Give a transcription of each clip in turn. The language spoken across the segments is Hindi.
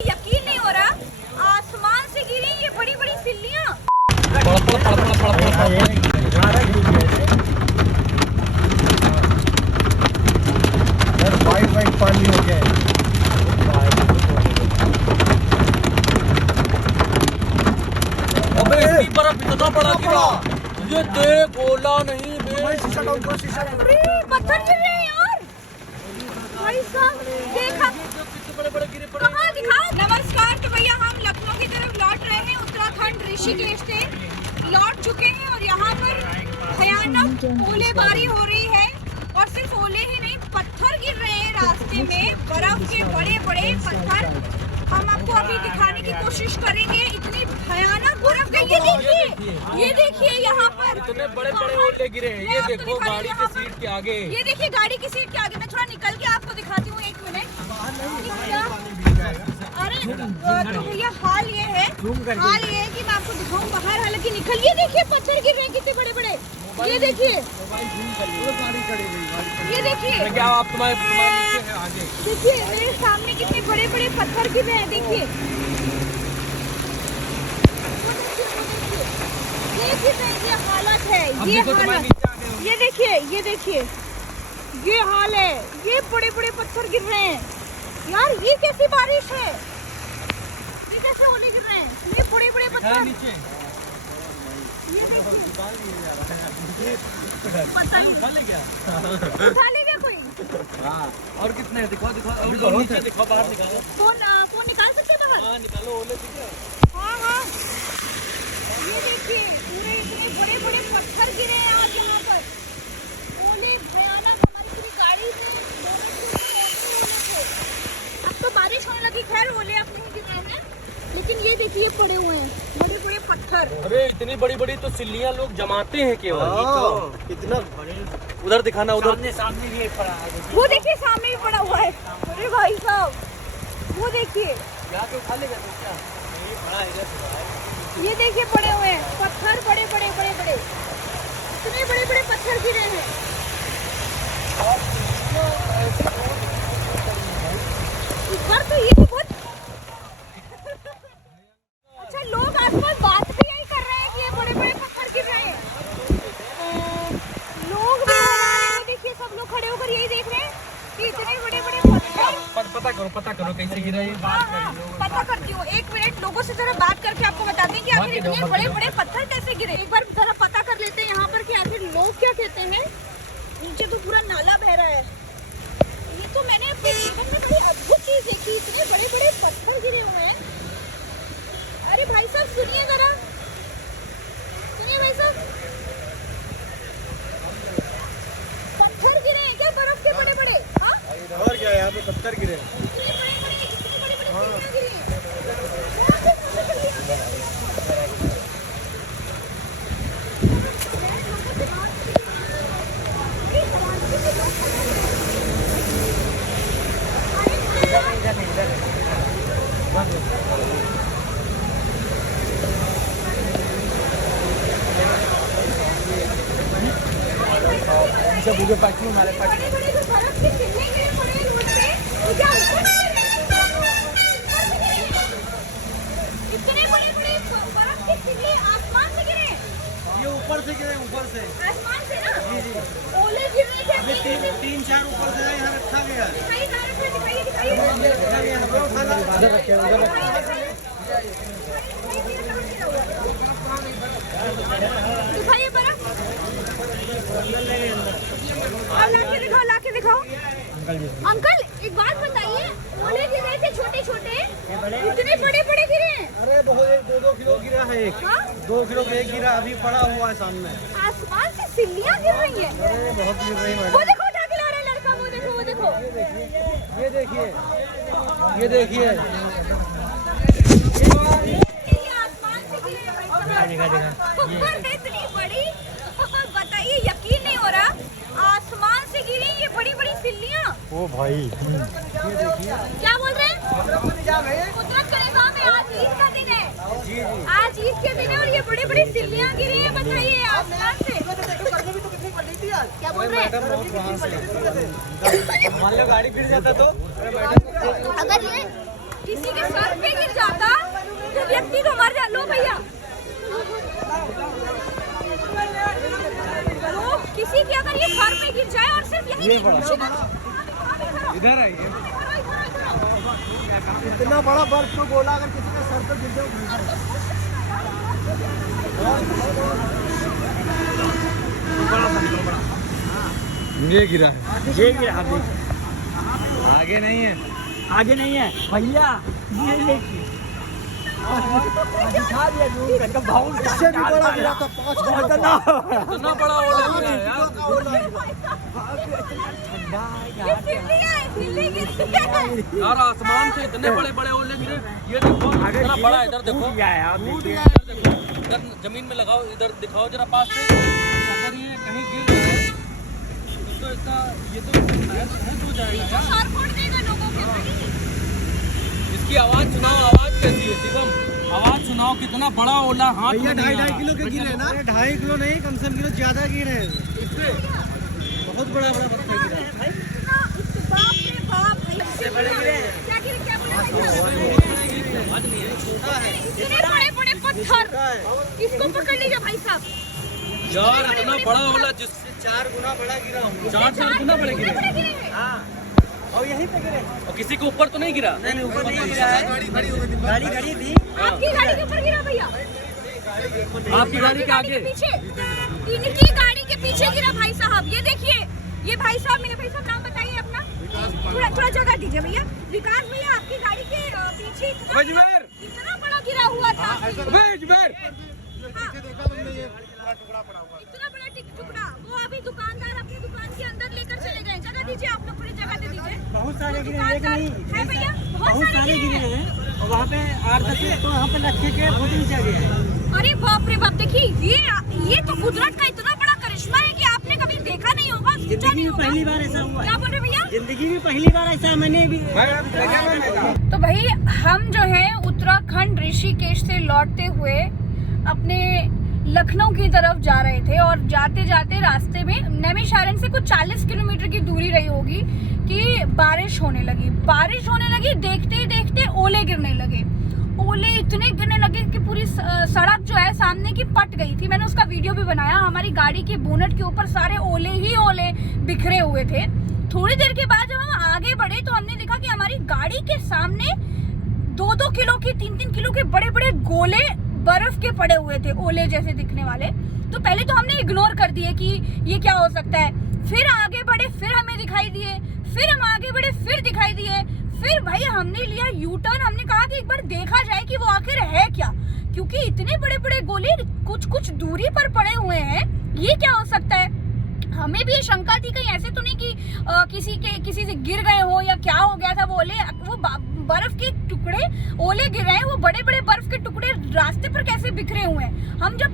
यकीन नहीं हो रहा, आसमान से गिरी ये बड़ी बड़ी सिल्लियां। वाइट वाइट पानी हो गया है। अबे इतनी बर्फ इतना बड़ा गिरा, ये देख ओला नहीं शीशा डाउन करो, शीशा डाउन करो। अरे पत्थर गिर रहे हैं यार भाई साहब, देखा बड़े बड़े गिरे पड़े। कहाँ दिखाओ। नमस्कार, तो भैया हम लखनऊ की तरफ लौट रहे हैं, उत्तराखंड ऋषिकेश से लौट चुके हैं और यहाँ पर भयानक ओलेबारी हो रही है और सिर्फ ओले ही नहीं, पत्थर गिर रहे हैं रास्ते में, बर्फ के बड़े बड़े पत्थर। हम आपको अभी दिखाने की कोशिश करेंगे, इतनी भयानक बर्फ गई। ये देखिए यहाँ पर इतने बड़े बड़े ओले गिरे हैं। ये देखो गाड़ी की सीट के आगे, ये देखिए गाड़ी की सीट के आगे। मैं थोड़ा निकल के आपको दिखाती हूँ, 1 मिनट। अरे तो भैया हाल ये है कि मैं आपको दिखाऊं बाहर, हालांकि निकल। ये देखिए पत्थर गिर रहे हैं कितने बड़े बड़े। ये देखिए, ये देखिए, क्या आप तुम्हारे नीचे है आगे। देखिए मेरे सामने कितने बड़े बड़े पत्थर गिर रहे हैं। देखिए ये हालत है, ये हालत। ये देखिए ये हाल है। ये बड़े बड़े पत्थर गिर रहे हैं यार। ये कैसी बारिश है, ये कैसे ओले गिर रहे हैं, ये बड़े बड़े पत्थर नीचे। ये देखिए, उठा ले गया कोई। और कितने दिखाओ और नीचे दिखाओ, बाहर निकालो। फोन निकाल सकते हैं बाहर? हाँ निकालो, ओले दिखे। हाँ ये देखिए पूरे इतने बड़े बड़े पत्थर गिरे हैं आज यहाँ पर। ओले भयानक, हमारी पूरी गाड़ी में अब तो बारिश होने लगी। खैर ओले अब नहीं गिर रहे हैं, लेकिन ये देखिए पड़े हुए हैं बड़े बड़े पत्थर। अरे इतनी बड़ी बड़ी तो सिल्लियां लोग जमाते हैं केवल। कितना बड़े। उधर दिखाना, उधर सामने भी पड़ा है। वो देखिए सामने भी पड़ा हुआ है। अरे भाई साहब वो देखिए, तो उठा लेगा तो क्या ये देखिए पड़े हुए हैं पत्थर, बड़े बड़े बड़े बड़े, इतने बड़े बड़े पत्थर गिरे हैं। इधर तो ये बहुत अच्छा, लोग आसपास बात भी यही कर रहे हैं कि ये बड़े बड़े पत्थर गिर रहे हैं। लोग भी हो रहे हैं, देखिए सब लोग खड़े होकर यही देख रहे हैं कि इतने बड़े बड़े पत्थर। पता करो कैसे गिरा ये। पता करती हूँ, 1 मिनट। लोगों से जरा बात करके आपको बताते हैं कि आखिर इतने बड़े बड़े पत्थर कैसे गिरे। एक बार जरा पता कर लेते हैं यहाँ पर कि आखिर लोग क्या कहते हैं। नीचे तो पूरा नाला बह रहा है। ये तो मैंने अपने जीवन में बड़ी अद्भुत चीज देखी, इतने बड़े बड़े पत्थर गिरे हुए हैं। अरे भाई साहब सुनिए जरा, सुनिए भाई साहब, पत्थर गिरे हैं क्या बर्फ के बड़े बड़े? हाँ और क्या, यहाँ पे पत्थर गिरे। इतने बड़े सिल्लियां गिरी हैं। मुझे पार्टी हमारे पार्टी बड़े-बड़े जो बर्फ के सिल्ले गिरे पड़े हैं रोड पे, वो क्या इतने बड़े-बड़े बर्फ के सिल्ले आसमान से गिरे? ये ऊपर से गिरे, ऊपर से। आसमान से ना? जी जी। ओले गिरने के अभी 3-4 ऊपर से यहाँ रखा गया। दिखाइए। उधर रखे, उधर रखे। दिखाइए बर्फ। अब लाके दिखाओ। अंकल एक बात बताइए, ओले गिरे थे छोटे छोटे, इतने बड़े बड़े गिरे हैं? अरे बहुत 2-2 किलो गिरा है एक। हाँ? 2 किलो का एक गिरा, अभी पड़ा हुआ है सामने। आसमान से सिल्लियां गिर रही हैं। अरे बहुत गिर रही है वो देखो उठा के ला रहा है लड़का, वो देखो वो देखो। ये देखिए, ये देखिए। ये आसमान से गिरे हैं भाई साहब। ये इतनी बड़ी, बताइए यकीन नहीं हो रहा, आसमान से गिरी ये बड़ी बड़ी सिल्लियां। ओ भाई, क्या बोल रहे हैं? कुदरत करे काम है, आज ईद का दिन है। आज ईद के दिन है और ये बड़ी बड़ी सिल्लियां गिरी है, बताइए आसमान से। क्या बोल रहे हैं? मान लो गाड़ी गिर जाता तो। अगर ये किसी के सर पे गिर जाता तो व्यक्ति तो मर जा। लो भैया, तो किसी के अगर ये सर पे गिर जाए और सिर्फ यही इधर आइए। इतना बड़ा बर्फ को गोला अगर किसी के सर पर गिर जाए, ये गिरा है, ये गिरा है। आगे नहीं है, आगे नहीं है भैया, ये देखिए दिखा दिया दूर का बहुत इससे भी बड़ा गिरा था। 5 इतना बड़ा ओला गिरा है यार। ये दिल्ली है, दिल्ली गिरती है। यार आसमान से इतने बड़े बड़े ओले गिरे। ये देखो इतना बड़ा, इधर देखो, इधर जमीन में लगाओ, इधर दिखाओ जरा पास से। अगर ये कहीं गिर जाए तो इसका ये तो बहुत हो जाएगा यार। सर फोड़ देगा लोगों के भाई। इसकी आवाज सुनाओ, आवाज कैसी है शिवम? आवाज सुनाओ, कितना बड़ा ओला हाथ में नहीं आ रहा। 2.5 किलो के गिरे ना। 2.5 किलो नहीं, कम से कम किलो ज्यादा गिरे हैं। इससे बहुत बड़ा बड़ा पत्थर गिरा है। बाप रे बाप, क्या गिरे, क्या बोले आवाज नहीं है। इतने बड़े बड़े पत्थर, इसको पकड़ लीजिए भाई साहब। यार इतना बड़ा ओला जिससे 4 गुना बड़ा गिरा होगा। 4 से गुना बड़े गिरे। बड़े गिरे हैं। हाँ, और यहीं पे गिरे। और किसी के ऊपर तो नहीं गिरा? नहीं, ऊपर नहीं गिरा है। गाड़ी खड़ी हो गई थी। गाड़ी खड़ी थी। आपकी गाड़ी के ऊपर गिरा भैया, आपकी गाड़ी के आगे? पीछे, इनकी गाड़ी के पीछे गिरा भाई साहब। ये देखिए, ये भाई साहब, मेरे भाई साहब नाम बताइए अपना, थोड़ा जगह दीजिए भैया। विकास भैया, आपकी गाड़ी के पीछे इतना बड़ा गिरा हुआ था। हाँ। इतना बड़ा टुकड़ा, वो अभी दुकानदार अपनी दुकान के अंदर लेकर चले गए। जगह दीजिए आप लोग, थोड़ी जगह दे दीजिए। बहुत सारे गिरे, दुकानदार है भैया, बहुत सारे गिरे हैं। और वहाँ पे 8-10 तो वहाँ पे रखे के फोटो खींचा गया है। अरे बाप रे बाप, देखिए ये तो कुदरत का इतना बड़ा करिश्मा है कि आपने कभी देखा नहीं होगा, सोचा जिंदगी नहीं में होगा। पहली बार ऐसा हुआ क्या है। बोल रहे भैया? जिंदगी में पहली बार ऐसा मैंने भी। तो भाई हम जो है उत्तराखंड ऋषिकेश से लौटते हुए अपने लखनऊ की तरफ जा रहे थे, और जाते जाते रास्ते में नैमिषारण्य से कुछ 40 किलोमीटर की दूरी रही होगी कि बारिश होने लगी। देखते ही देखते ओले गिरने लगे। ओले इतने गिरने लगे कि पूरी सड़क जो है सामने की पट गई थी। मैंने उसका वीडियो भी बनाया। हमारी गाड़ी के बोनट के ऊपर सारे ओले ही ओले बिखरे हुए थे। थोड़ी देर के बाद जब हम आगे बढ़े तो हमने देखा कि हमारी गाड़ी के सामने 2-2 किलो के, 3-3 किलो के बड़े बड़े गोले बर्फ के पड़े हुए थे, ओले जैसे दिखने वाले। तो पहले तो हमने इग्नोर कर दिए कि ये क्या हो सकता है। फिर आगे बढ़े, फिर हमें दिखाई दिए, फिर हम आगे बढ़े, फिर दिखाई दिए। फिर भाई हमने लिया यू टर्न। हमने कहा कि एक बार देखा जाए कि वो आखिर है क्या, क्योंकि इतने बड़े बड़े गोले कुछ दूरी पर पड़े हुए हैं, ये क्या हो सकता है। हमें भी ये शंका थी कहीं ऐसे तो नहीं कि किसी से गिर गए हो या क्या हो गया था। वो ओले, वो बर्फ के टुकड़े ओले गिर रहे हैं, वो बड़े बड़े बर्फ के टुकड़े रास्ते पर कैसे बिखरे हुए हैं। हम जब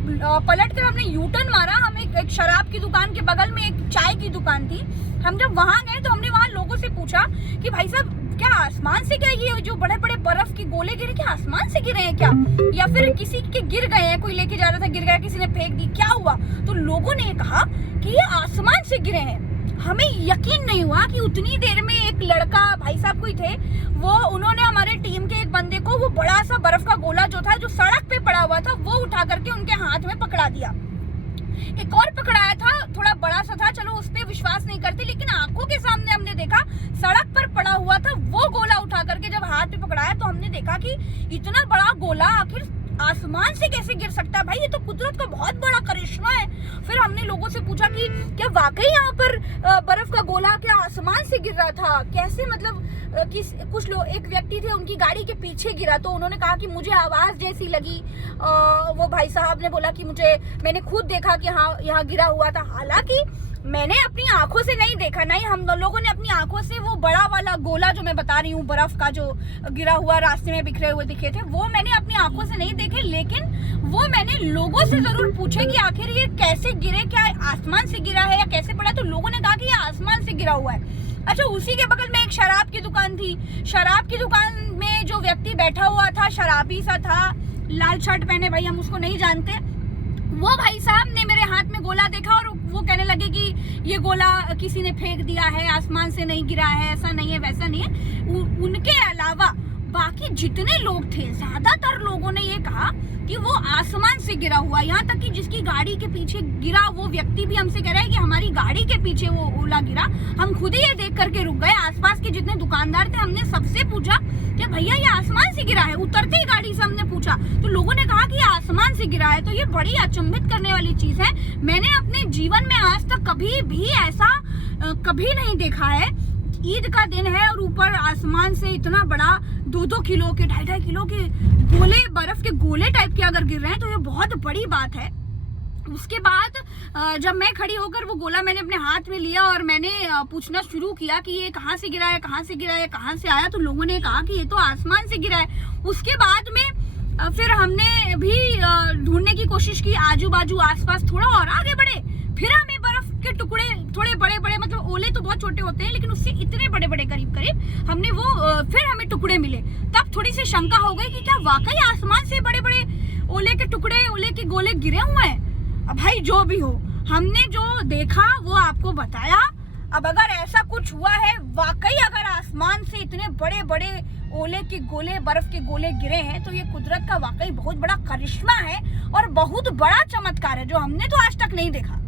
पलट कर हमने यू टर्न मारा, हम एक शराब की दुकान के बगल में एक चाय की दुकान थी, हम जब वहां गए तो हमने वहां लोगों से पूछा कि भाई साहब क्या आसमान से, क्या ये जो बड़े बड़े बर्फ के गोले गिरे क्या आसमान से गिरे हैं क्या, या फिर किसी के गिर गए हैं, कोई लेके जा रहा था गिर गया, किसी ने फेंक दी, क्या हुआ। तो लोगों ने कहा कि ये आसमान से गिरे हैं। हमें यकीन नहीं हुआ कि उतनी देर में एक लड़का, भाई साहब कोई थे, उन्होंने हमारे टीम के एक बंदे को वो बड़ा सा बर्फ का गोला जो था, जो सड़क पे पड़ा हुआ था, वो उठा करके उनके हाथ में पकड़ा दिया। एक और पकड़ाया था, थोड़ा बड़ा सा था, चलो उस पे विश्वास नहीं करते, लेकिन आंखों के सामने हमने देखा सड़क पर पड़ा हुआ था, वो गोला उठा करके जब हाथ पे पकड़ाया तो हमने देखा कि इतना बड़ा गोला आखिर आसमान से कैसे गिर सकता है। भाई ये तो कुदरत का बहुत बड़ा करिश्मा है। फिर हमने लोगों से पूछा कि क्या वाकई यहाँ पर बर्फ का गोला क्या आसमान से गिर रहा था, कैसे, मतलब कुछ लोग, एक व्यक्ति थे उनकी गाड़ी के पीछे गिरा, तो उन्होंने कहा कि मुझे आवाज जैसी लगी। वो भाई साहब ने बोला कि मैंने खुद देखा कि हाँ यहाँ गिरा हुआ था। हालांकि मैंने अपनी आंखों से नहीं देखा, नहीं हम लोगों ने अपनी आंखों से वो बड़ा वाला गोला जो मैं बता रही हूँ बर्फ का जो गिरा हुआ रास्ते में बिखरे हुए दिखे थे, वो मैंने अपनी आंखों से नहीं देखे, लेकिन वो मैंने लोगों से जरूर पूछे कि आखिर ये कैसे गिरे, क्या आसमान से गिरा है या कैसे पड़ा। तो लोगों ने कहा कि ये आसमान से गिरा हुआ है। अच्छा, उसी के बगल में एक शराब की दुकान थी। शराब की दुकान में जो व्यक्ति बैठा हुआ था, शराबी सा था, लाल शर्ट पहने, भाई हम उसको नहीं जानते, वो भाई साहब ने मेरे हाथ में गोला देखा और वो कहने लगे कि ये गोला किसी ने फेंक दिया है, आसमान से नहीं गिरा है, ऐसा नहीं है, वैसा नहीं है। उनके अलावा बाकी जितने लोग थे ज्यादातर लोगों ने ये कहा कि वो आसमान से गिरा हुआ, यहाँ तक कि जिसकी गाड़ी के पीछे गिरा वो व्यक्ति भी हमसे कह रहा है कि हमारी गाड़ी के पीछे वो ओला गिरा। हम खुद ही ये देख करके रुक गए। आसपास के जितने दुकानदार थे हमने सबसे पूछा कि भैया ये आसमान से गिरा है, उतरते ही गाड़ी से हमने पूछा तो लोगों ने कहा कि ये आसमान से गिरा है। तो ये बड़ी अचंभित करने वाली चीज है। मैंने अपने जीवन में आज तक कभी भी ऐसा कभी नहीं देखा है। ईद का दिन है और ऊपर आसमान से इतना बड़ा 2-2 किलो के 2.5 किलो के गोले, बर्फ के गोले टाइप के अगर गिर रहे हैं तो ये बहुत बड़ी बात है। उसके बाद जब मैं खड़ी होकर वो गोला मैंने अपने हाथ में लिया और मैंने पूछना शुरू किया कि ये कहाँ से गिरा है, कहाँ से गिरा है, कहाँ से आया, तो लोगों ने कहा कि ये तो आसमान से गिरा है। उसके बाद में फिर हमने भी ढूंढने की कोशिश की, आजू बाजू आसपास थोड़ा और आगे बढ़े, फिर हमें बर्फ के टुकड़े थोड़े बड़े बड़े, मतलब ओले तो बहुत छोटे होते हैं लेकिन उससे इतने बड़े बड़े करीब करीब हमने वो फिर हमें टुकड़े मिले। तब थोड़ी सी शंका हो गई कि क्या वाकई आसमान से बड़े बड़े ओले के टुकड़े, ओले के गोले गिरे हुए हैं। अब भाई जो भी हो, हमने जो देखा वो आपको बताया। अब अगर ऐसा कुछ हुआ है वाकई, अगर आसमान से इतने बड़े बड़े ओले के गोले, बर्फ के गोले गिरे हैं तो ये कुदरत का वाकई बहुत बड़ा करिश्मा है और बहुत बड़ा चमत्कार है जो हमने तो आज तक नहीं देखा।